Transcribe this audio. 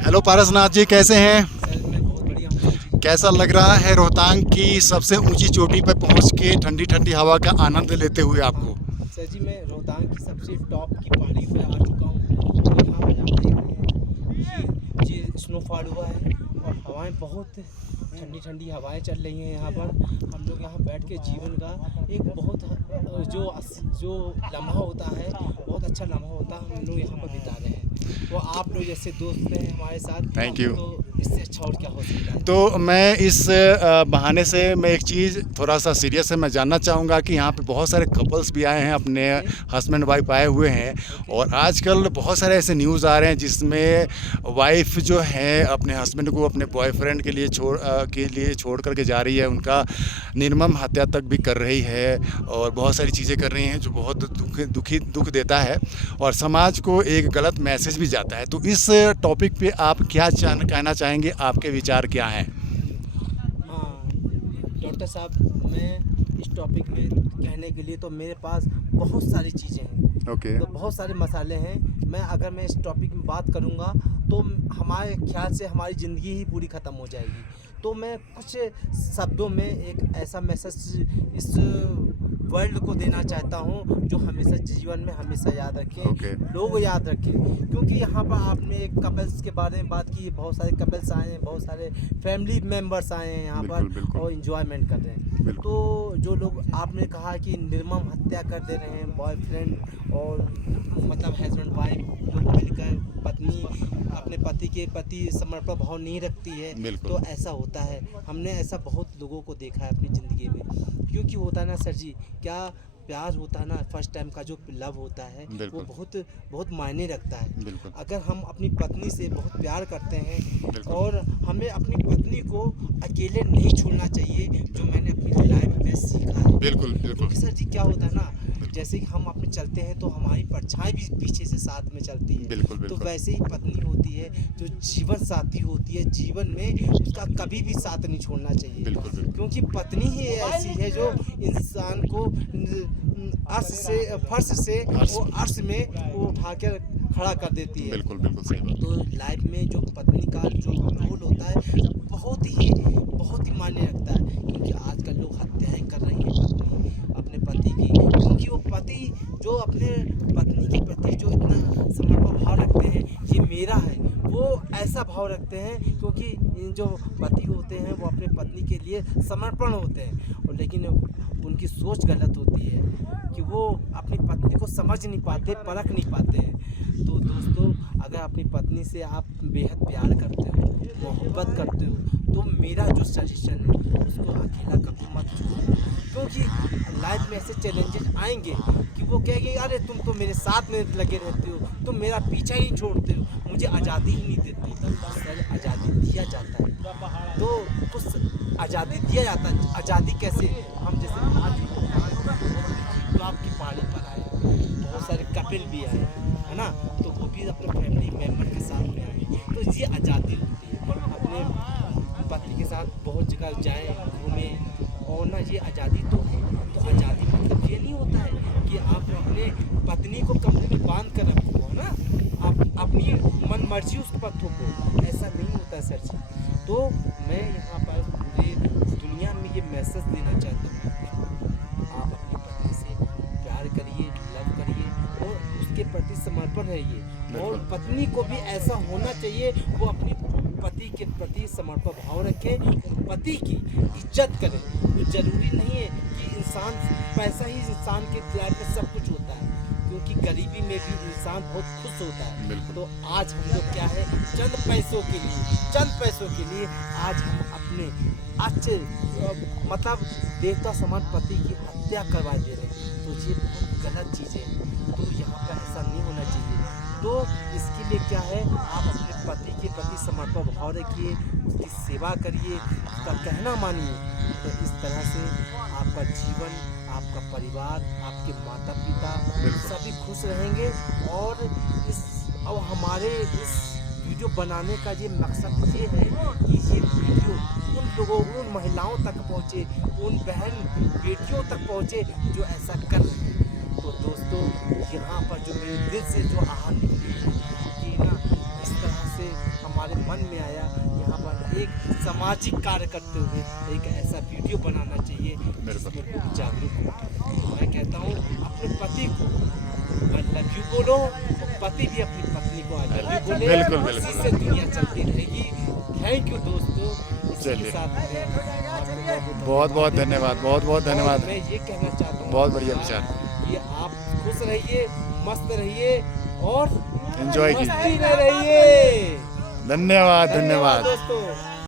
Hello Parasnath जी, कैसे हैं? Sir मैं बहुत बढ़िया हूँ सर जी। कैसा लग रहा है रोहतांग की सबसे ऊंची चोटी पर पहुंच के ठंडी ठंडी हवा का आनंद लेते हुए आपको? हाँ सर जी, मैं रोहतांग की सबसे टॉप की पहाड़ी पे आ चुका हूँ और यहाँ पर आप देख रहे हैं ये स्नोफॉल हुआ है और हवाएं बहुत ठंडी ठंडी हवाएं चल रही हैं यहाँ पर। हम लोग यहाँ बैठ के जीवन का एक बहुत जो लम्हा होता है, बहुत अच्छा लम्हा होता है, हम लोग यहाँ पर बिता रहे हैं। तो आप लोग जैसे दोस्त हैं हमारे साथ, थैंक यू। तो इससे अच्छा और क्या हो सकता है। तो मैं इस बहाने से मैं एक चीज़ थोड़ा सा सीरियस है, मैं जानना चाहूँगा कि यहाँ पे बहुत सारे कपल्स भी आए हैं, अपने हस्बैंड वाइफ आए हुए हैं। और आजकल बहुत सारे ऐसे न्यूज़ आ रहे हैं जिसमें वाइफ जो है अपने हस्बैंड को अपने बॉयफ्रेंड के लिए छोड़ करके जा रही है, उनका निर्मम हत्या तक भी कर रही है और बहुत सारी चीज़ें कर रही हैं जो बहुत दुख देता है और समाज को एक गलत मैसेज भी जाता है। तो इस टॉपिक पे आप क्या कहना चाहेंगे, आपके विचार क्या हैं? हाँ डॉक्टर साहब, मैं इस टॉपिक में कहने के लिए तो मेरे पास बहुत सारी चीज़ें हैं। ओके। तो बहुत सारे मसाले हैं। अगर मैं इस टॉपिक में बात करूँगा तो हमारे ख्याल से हमारी ज़िंदगी ही पूरी ख़त्म हो जाएगी। तो मैं कुछ शब्दों में एक ऐसा मैसेज इस वर्ल्ड को देना चाहता हूँ जो हमेशा जीवन में हमेशा याद रखें। ओके। लोग याद रखें, क्योंकि यहाँ पर आपने एक कपल्स के बारे में बात की। बहुत सारे कपल्स आए हैं, बहुत सारे फैमिली मेम्बर्स आए हैं यहाँ बिल्कुल, पर बिल्कुल। और इंजॉयमेंट कर रहे हैं। बिल्कुल। तो जो लोग आपने कहा कि निर्मम हत्या कर दे रहे हैं, बॉयफ्रेंड और मतलब हस्बैंड वाइफ लोग मिलकर पत्नी अपने पति के प्रति समर्पण भाव नहीं रखती है, बिल्कुल। तो ऐसा होता है। हमने ऐसा बहुत लोगों को देखा है अपनी ज़िंदगी में। क्योंकि होता है ना सर जी, क्या प्यार होता है ना, फर्स्ट टाइम का जो लव होता है वो बिल्कुल। बहुत बहुत मायने रखता है। बिल्कुल। अगर हम अपनी पत्नी से बहुत प्यार करते हैं बिल्कुल। और हमें अपनी पत्नी को अकेले नहीं छोड़ना चाहिए, जो मैंने अपनी लाइफ में सीखा है। बिल्कुल। बिल्कुल। क्योंकि सर जी क्या होता है ना, जैसे कि हम अपने चलते हैं तो हमारी परछाई भी पीछे से साथ में चलती है। बिल्कुल। तो बिल्कुल। वैसे ही पत्नी होती है जो जीवन साथी होती है, जीवन में उसका कभी भी साथ नहीं छोड़ना चाहिए। बिल्कुल। बिल्कुल। क्योंकि पत्नी ही ऐसी है जो इंसान को फर्श से वो अर्श में वो उठा कर खड़ा कर देती है। बिल्कुल। बिल्कुल सही बात। तो लाइफ में जो पत्नी का जो रोल होता है बहुत ही मायने रखता है। क्योंकि आजकल लोग हत्याएं कर रही हैं अपने पति की, क्योंकि वो पति जो अपने पत्नी के प्रति जो इतना समर्पण भाव रखते हैं, ये मेरा है, वो ऐसा भाव रखते हैं। क्योंकि जो पति होते हैं वो अपने पत्नी के लिए समर्पण होते हैं, और लेकिन उनकी सोच गलत होती है कि वो अपनी पत्नी को समझ नहीं पाते, परख नहीं पाते हैं। तो दोस्तों, अगर अपनी पत्नी से आप बेहद प्यार करते हो, मोहब्बत करते हो, तो मेरा जो सजेशन है उसको अकेला कभी मत छोड़ो। क्योंकि लाइफ में ऐसे चैलेंजेस आएंगे कि वो कहेंगे अरे तुम तो मेरे साथ में लगे रहते हो, तुम मेरा पीछा ही नहीं छोड़ते हो, मुझे आज़ादी ही नहीं देती। सर, आज़ादी दिया जाता है तो कुछ आज़ादी दिया जाता है। आज़ादी कैसे? हम जैसे आज तो आपकी पहाड़ी पर आए, बहुत सारे कपिल भी आए, है ना, तो वो भी अपने फैमिली मेम्बर के साथ में आए। तो ये आज़ादी होती है, अपने पति के साथ बहुत जगह जाएं, घूमें, और ना ये आज़ादी तो है। तो आज़ादी मतलब ये नहीं होता है कि आप अपने पत्नी को कमरे में बांध कर रखो, है ना, आप अपनी मन मर्जी उसके पर थोपो, ऐसा नहीं होता है सर जी। तो मैं यहाँ पर पूरे दुनिया में ये मैसेज देना चाहता हूँ, आप अपनी पत्नी से प्यार करिए, लव करिए और उसके प्रति समर्पण रहिए। और पत्नी को भी ऐसा होना चाहिए, वो अपनी पति के प्रति समर्पण भाव रखे, पति की इज्जत करे। तो ज़रूरी नहीं है कि इंसान पैसा ही इंसान के लाइफ में सब कुछ होता है, क्योंकि गरीबी में भी इंसान बहुत खुश होता है। तो आज हम लोग क्या है, चंद पैसों के लिए आज हम अपने अच्छे मतलब देवता समान पति की हत्या करवा दे रहे हैं। तो ये बहुत गलत चीज़ है, तो यहाँ पर ऐसा नहीं होना चाहिए। तो इसके लिए क्या है, आप अपने पति के प्रति समर्पण भाव रखिए, उसकी सेवा करिए, उसका कहना मानिए। तो इस तरह से आपका जीवन, आपका परिवार, आपके माता पिता सभी खुश रहेंगे। और हमारे इस वीडियो बनाने का ये मकसद ये है कि ये वीडियो उन लोगों, उन महिलाओं तक पहुँचे, उन बहन बेटियों तक पहुँचे जो ऐसा कर रहे हैं। तो दोस्तों, यहाँ पर जो मेरे दिल से जो आह निकली है कि ना, इस तरह से हमारे मन में आया यहाँ पर एक सामाजिक कार्य करते हुए एक ऐसा वीडियो बनाना चाहिए जिसमें लोग जागरूक हो। मैं कहता हूँ अपने पति को आई लव यू बोलो, तो पति भी अपनी पत्नी को आई लव यू बोले। बिल्कुल, बिल्कुल। इसी से दुनिया चलती रहेगी। थैंक यू दोस्तों। इसी के चलिए। साथ मैं आपको बहुत बहुत धन्यवाद, बहुत बहुत और धन्यवाद। मैं ये कहना चाहता हूँ बहुत बढ़िया विचार। कि आप खुश रहिए, मस्त रहिए और एंजॉय कीजिए। मस्ती में रहिए। धन्यवाद, धन्यवाद। दोस्तों।